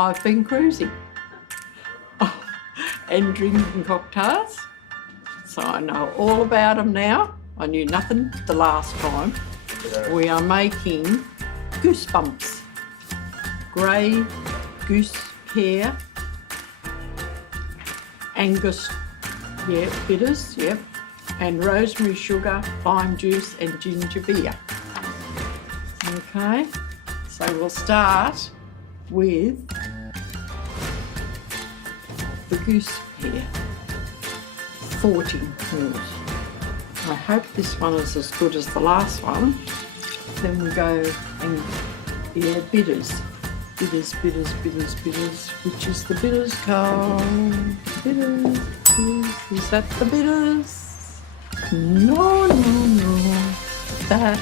I've been cruising and drinking cocktails, so I know all about them now. I knew nothing the last time. We are making Goosebumps, grey goose pear, Angus, bitters, and rosemary sugar, lime juice and ginger beer. Okay, so we'll start with the goose pear, 14 mils. I hope this one is as good as the last one. Then we go and, bitters. Bitters, which is the bitters called? Bitters, is that the bitters? No, that.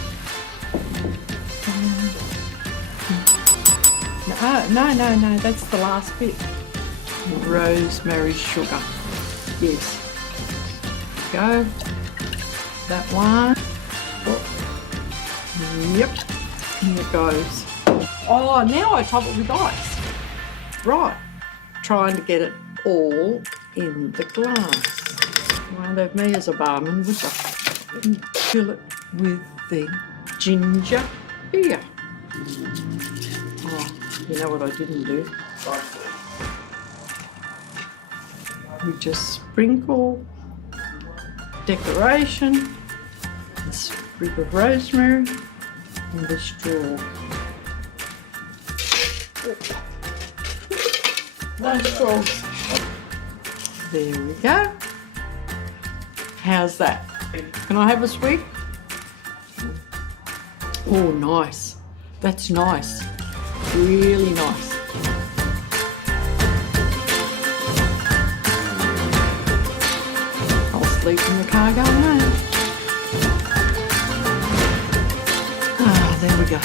No, that's the last bit. Rosemary sugar, yes. Go, that one. Yep, here it goes. Oh, now I top it with ice. Right, trying to get it all in the glass. Won't have me as a barman, would you? And fill it with the ginger beer. Oh, you know what I didn't do? We just sprinkle decoration, a sprig of rosemary, and the straw. No straws. There we go. How's that? Can I have a swig? Oh, nice. That's nice. Really nice. I'll sleep in the car going home. Ah, there we go.